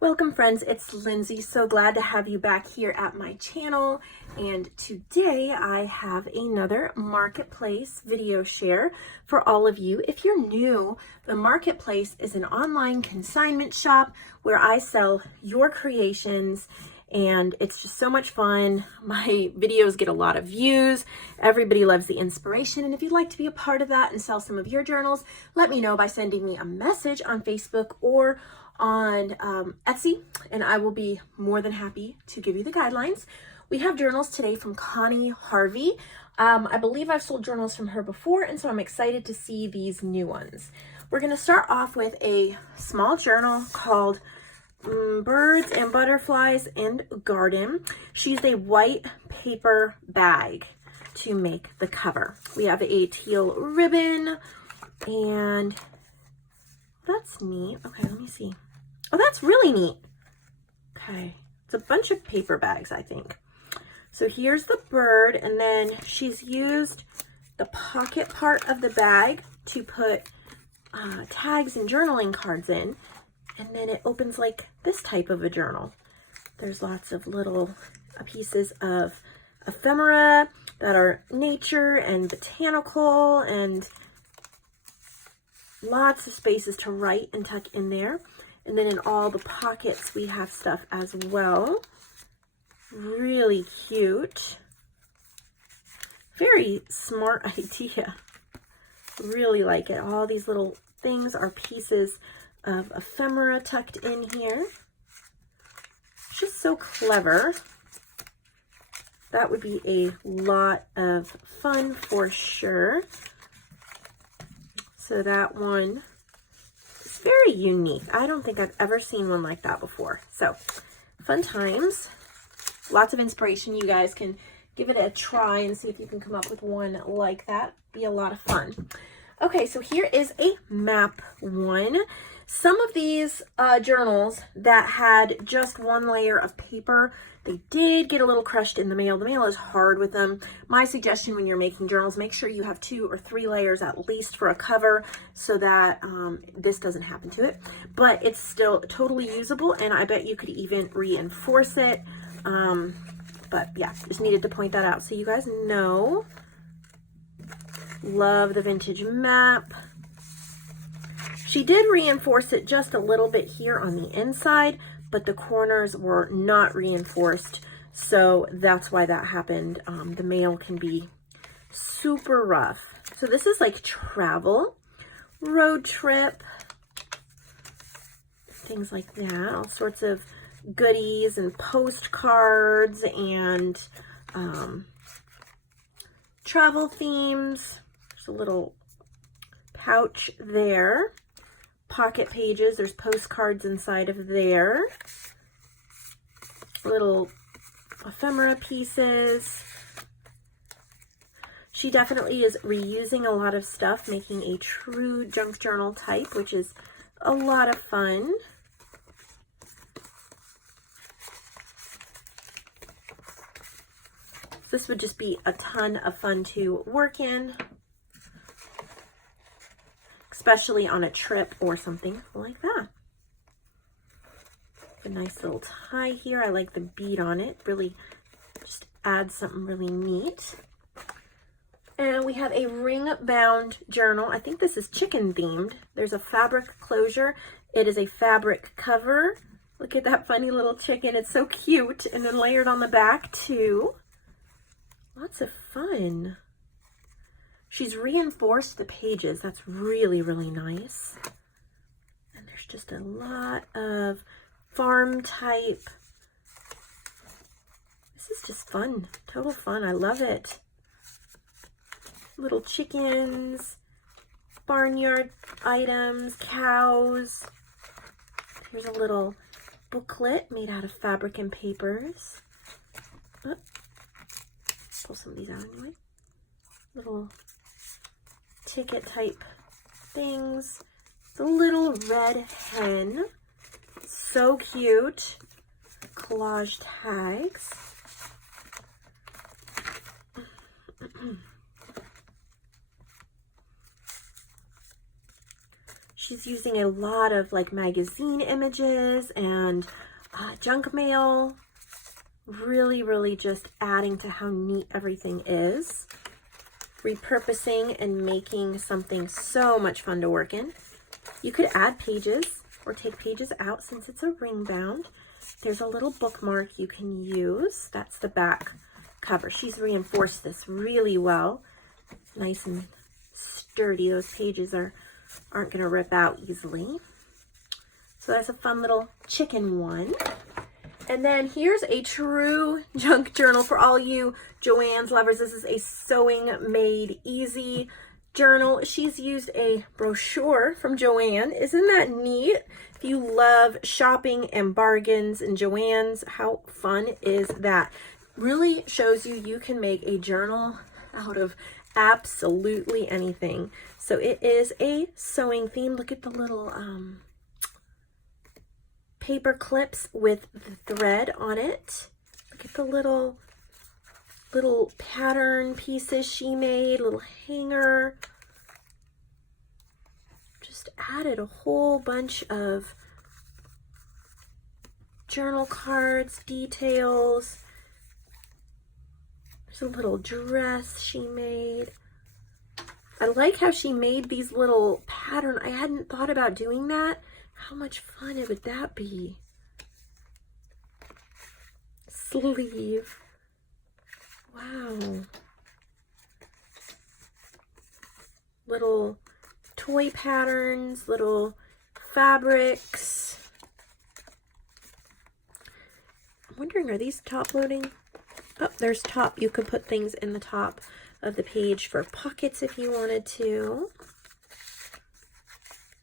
Welcome friends, it's Lindsay. So glad to have you back here at my channel. And today I have another marketplace video share for all of you. If you're new, the marketplace is an online consignment shop where I sell your creations and it's just so much fun. My videos get a lot of views. Everybody loves the inspiration. And if you'd like to be a part of that and sell some of your journals, let me know by sending me a message on Facebook or on Etsy, and I will be more than happy to give you the guidelines. We have journals today from Connie Harvey. I believe I've sold journals from her before, and so I'm excited to see these new ones. We're going to start off with a small journal called Birds and Butterflies and Garden. She used a white paper bag to make the cover. We have a teal ribbon, and that's neat. Okay, let me see. Oh, that's really neat. Okay, it's a bunch of paper bags, I think. So here's the bird, and then she's used the pocket part of the bag to put tags and journaling cards in, and then it opens like this type of a journal. There's lots of little pieces of ephemera that are nature and botanical, and lots of spaces to write and tuck in there. And then in all the pockets, we have stuff as well. Really cute. Very smart idea. Really like it. All these little things are pieces of ephemera tucked in here. Just so clever. That would be a lot of fun for sure. So that one is very unique. I don't think I've ever seen one like that before. So fun times. Lots of inspiration. You guys can give it a try and see if you can come up with one like that. Be a lot of fun. Okay, so here is a map one. Some of these journals that had just one layer of paper, they did get a little crushed in the mail. The mail is hard with them. My suggestion when you're making journals, make sure you have 2 or 3 layers at least for a cover so that this doesn't happen to it. But it's still totally usable, and I bet you could even reinforce it. But yeah, just needed to point that out so you guys know. Love the vintage map. She did reinforce it just a little bit here on the inside, but the corners were not reinforced, so that's why that happened. The mail can be super rough. So this is like travel, road trip, things like that. All sorts of goodies and postcards and travel themes. There's a little pouch there. Pocket pages, there's postcards inside of there. Little ephemera pieces. She definitely is reusing a lot of stuff, making a true junk journal type, which is a lot of fun. This would just be a ton of fun to work in, especially on a trip or something like that. A nice little tie here. I like the bead on it. Really just adds something really neat. And we have a ring-bound journal. I think this is chicken themed. There's a fabric closure. It is a fabric cover. Look at that funny little chicken. It's so cute. And then layered on the back too. Lots of fun. She's reinforced the pages. That's really, really nice. And there's just a lot of farm type. This is just fun. Total fun. I love it. Little chickens, barnyard items, cows. Here's a little booklet made out of fabric and papers. Oh, pull some of these out anyway. Little ticket type things. It's a little red hen. So cute. Collage tags. She's using a lot of like magazine images and junk mail. Really, really just adding to how neat everything is. Repurposing and making something so much fun to work in. You could add pages or take pages out since it's a ring bound. There's a little bookmark you can use. That's the back cover. She's reinforced this really well. Nice and sturdy. Those pages aren't going to rip out easily. So that's a fun little chicken one. And then here's a true junk journal for all you JoAnn's lovers. This is a sewing made easy journal. She's used a brochure from JoAnn. Isn't that neat? If you love shopping and bargains and JoAnn's, how fun is that? Really shows you can make a journal out of absolutely anything. So it is a sewing theme. Look at the little paper clips with the thread on it. Look at the little pattern pieces she made, little hanger. Just added a whole bunch of journal cards, details. There's a little dress she made. I like how she made these little pattern. I hadn't thought about doing that. How much fun would that be? Sleeve. Wow. Little toy patterns, little fabrics. I'm wondering, are these top loading? Oh, there's top. You could put things in the top of the page for pockets if you wanted to.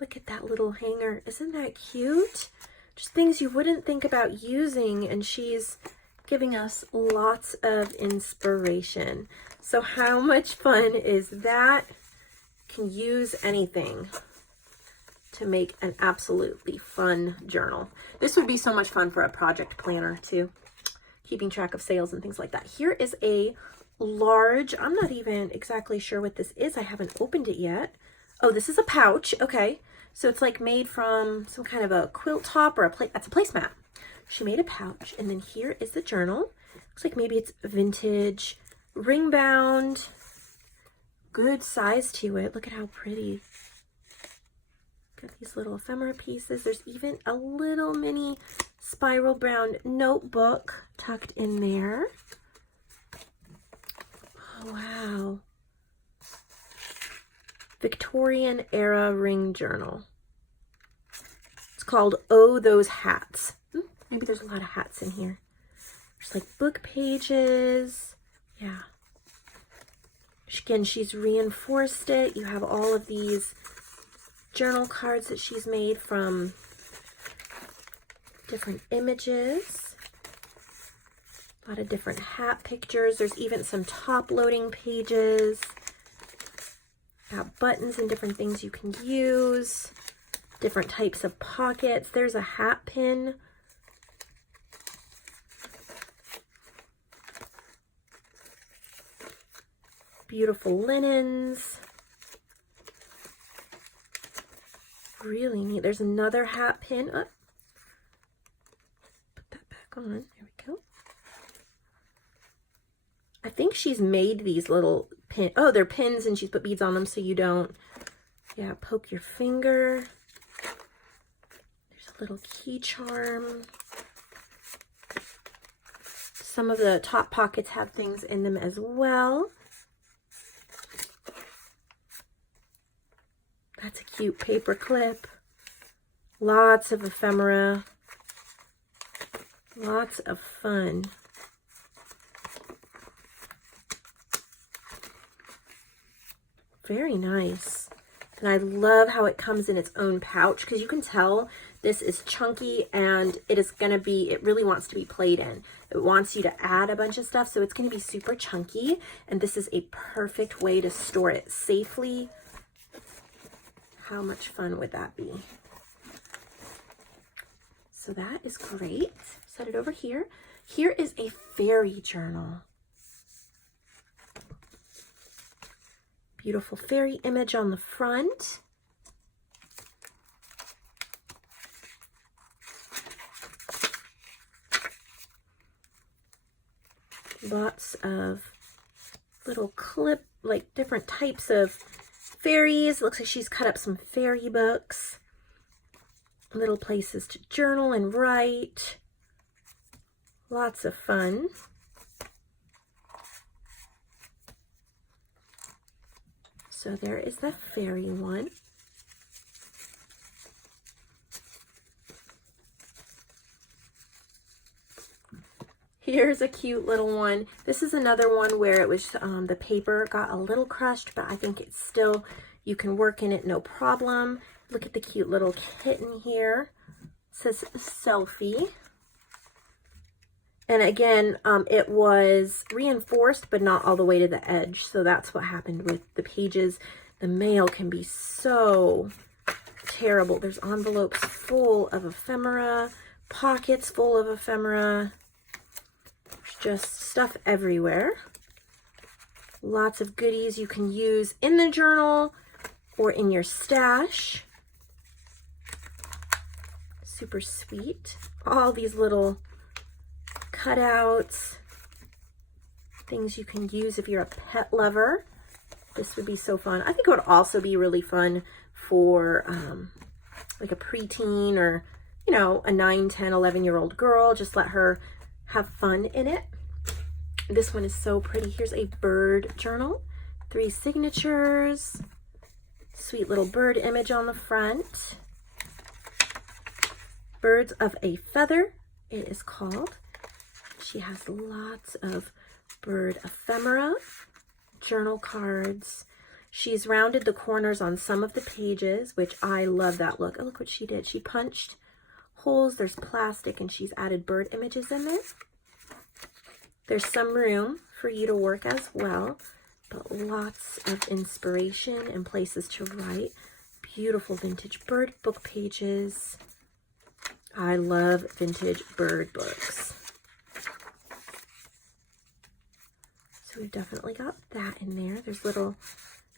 Look at that little hanger. Isn't that cute? Just things you wouldn't think about using, and she's giving us lots of inspiration. So how much fun is that? Can use anything to make an absolutely fun journal. This would be so much fun for a project planner too, keeping track of sales and things like that. Here is a large, I'm not even exactly sure what this is. I haven't opened it yet. Oh, this is a pouch. Okay. So it's like made from some kind of a quilt top or that's a placemat. She made a pouch, and then here is the journal. Looks like maybe it's vintage, ring bound, good size to it. Look at how pretty. Got these little ephemera pieces. There's even a little mini spiral bound notebook tucked in there. Oh, wow. Victorian era ring journal. It's called Oh Those Hats. Maybe there's a lot of hats in here. There's like book pages. Yeah. Again, she's reinforced it. You have all of these journal cards that she's made from different images. A lot of different hat pictures. There's even some top loading pages. Got buttons and different things you can use. Different types of pockets. There's a hat pin. Beautiful linens. Really neat. There's another hat pin. Oh, put that back on. There we go. I think she's made these little pin. Oh, they're pins, and she's put beads on them so you don't, yeah, poke your finger. There's a little key charm. Some of the top pockets have things in them as well. That's a cute paper clip. Lots of ephemera. Lots of fun. Very nice. And I love how it comes in its own pouch, because you can tell this is chunky and it is going to be, it really wants to be played in. It wants you to add a bunch of stuff, so it's going to be super chunky, and this is a perfect way to store it safely. How much fun would that be? So that is great. Set it over here. Here is a fairy journal. Beautiful fairy image on the front. Lots of little like different types of fairies. Looks like she's cut up some fairy books. Little places to journal and write. Lots of fun. So there is the fairy one. Here's a cute little one. This is another one where it was the paper got a little crushed, but I think it's still, you can work in it no problem. Look at the cute little kitten here. It says selfie. And again, it was reinforced, but not all the way to the edge. So that's what happened with the pages. The mail can be so terrible. There's envelopes full of ephemera, pockets full of ephemera. There's just stuff everywhere. Lots of goodies you can use in the journal or in your stash. Super sweet. All these little cutouts, things you can use if you're a pet lover. This would be so fun. I think it would also be really fun for like a preteen or, you know, a 9, 10, 11-year-old girl. Just let her have fun in it. This one is so pretty. Here's a bird journal, 3 signatures, sweet little bird image on the front. Birds of a Feather, it is called. She has lots of bird ephemera, journal cards. She's rounded the corners on some of the pages, which I love that look. Oh, look what she did. She punched holes. There's plastic, and she's added bird images in there. There's some room for you to work as well, but lots of inspiration and places to write. Beautiful vintage bird book pages. I love vintage bird books. So we've definitely got that in there. There's little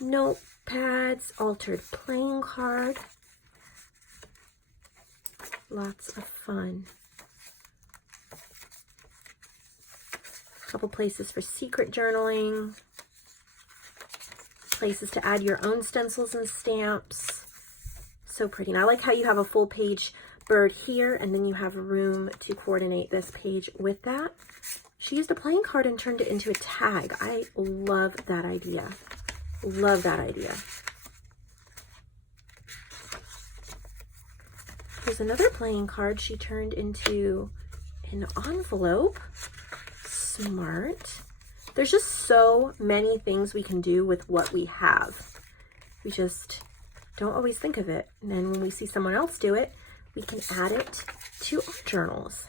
notepads, altered playing card. Lots of fun. A couple places for secret journaling. Places to add your own stencils and stamps. So pretty. And I like how you have a full page bird here, and then you have room to coordinate this page with that. She used a playing card and turned it into a tag. I love that idea. Love that idea. Here's another playing card she turned into an envelope. Smart. There's just so many things we can do with what we have. We just don't always think of it. And then when we see someone else do it, we can add it to our journals.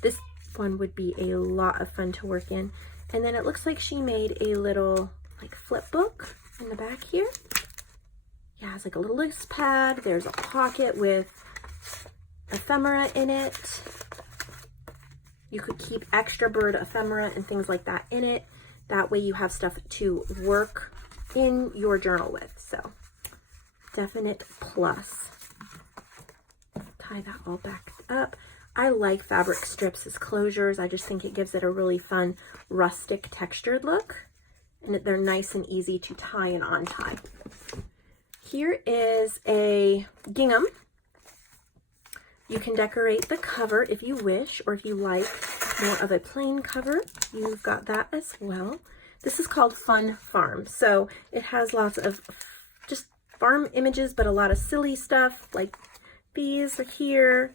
This one would be a lot of fun to work in. And then it looks like she made a little like flip book in the back here. Yeah, it's like a little list pad. There's a pocket with ephemera in it. You could keep extra bird ephemera and things like that in it. That way you have stuff to work in your journal with. So definite plus. Tie that all back up. I like fabric strips as closures. I just think it gives it a really fun rustic textured look. And they're nice and easy to tie and untie. Here is a gingham. You can decorate the cover if you wish, or if you like more of a plain cover, you've got that as well. This is called Fun Farm. So it has lots of just farm images, but a lot of silly stuff like these are here.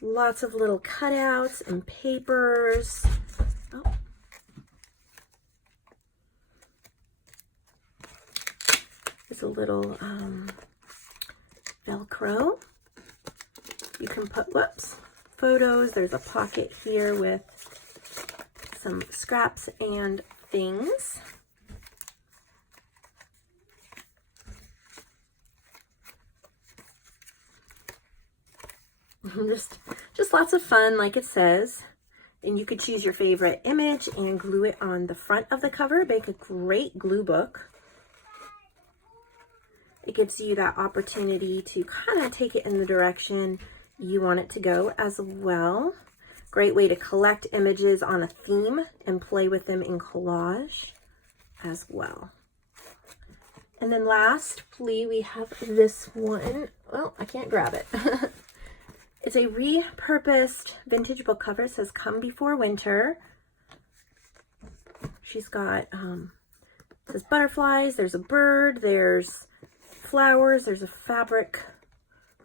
Lots of little cutouts and papers. Oh. There's a little Velcro. You can put, whoops, photos. There's a pocket here with some scraps and things. Just lots of fun, like it says. And you could choose your favorite image and glue it on the front of the cover. Make a great glue book. It gives you that opportunity to kind of take it in the direction you want it to go as well. Great way to collect images on a theme and play with them in collage as well. And then lastly, we have this one. Well, I can't grab it. It's a repurposed vintage book cover. It says "Come Before Winter." She's got, it says butterflies, there's a bird, there's flowers, there's a fabric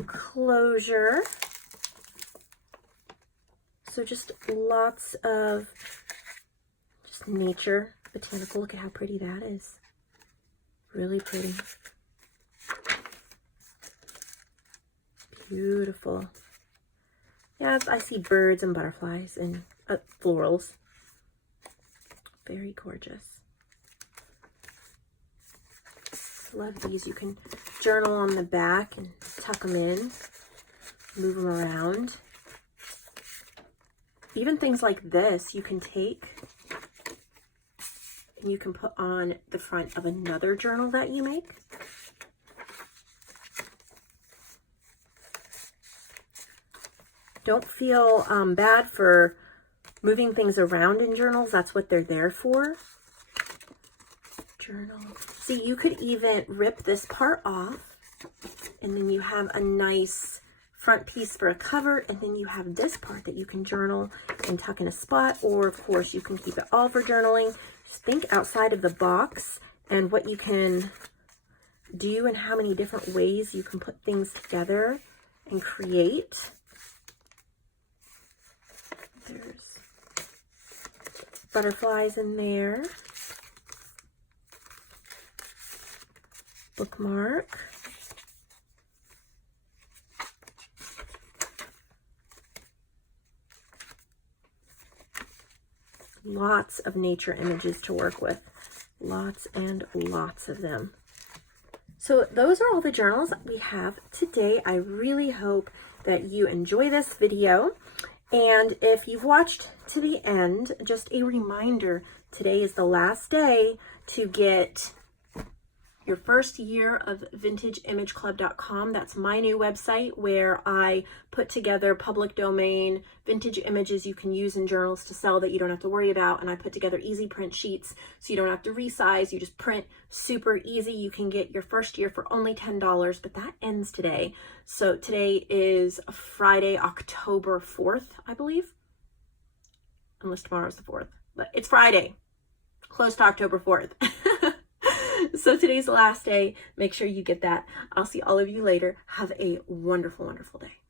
closure. So just lots of just nature, botanical. Look at how pretty that is. Really pretty. Beautiful. Yeah, I see birds and butterflies and florals. Very gorgeous. Love these. You can journal on the back and tuck them in, move them around. Even things like this you can take and you can put on the front of another journal that you make. Don't feel bad for moving things around in journals. That's what they're there for. Journal. See, you could even rip this part off and then you have a nice front piece for a cover, and then you have this part that you can journal and tuck in a spot, or of course you can keep it all for journaling. Just think outside of the box and what you can do and how many different ways you can put things together and create. There's butterflies in there. Bookmark. Lots of nature images to work with. Lots and lots of them. So those are all the journals that we have today. I really hope that you enjoy this video. And if you've watched to the end, just a reminder, today is the last day to get your first year of vintageimageclub.com. That's my new website where I put together public domain vintage images you can use in journals to sell that you don't have to worry about. And I put together easy print sheets so you don't have to resize. You just print super easy. You can get your first year for only $10, but that ends today. So today is Friday, October 4th, I believe. Unless tomorrow's the 4th, but it's Friday, close to October 4th. So today's the last day. Make sure you get that. I'll see all of you later. Have a wonderful, wonderful day.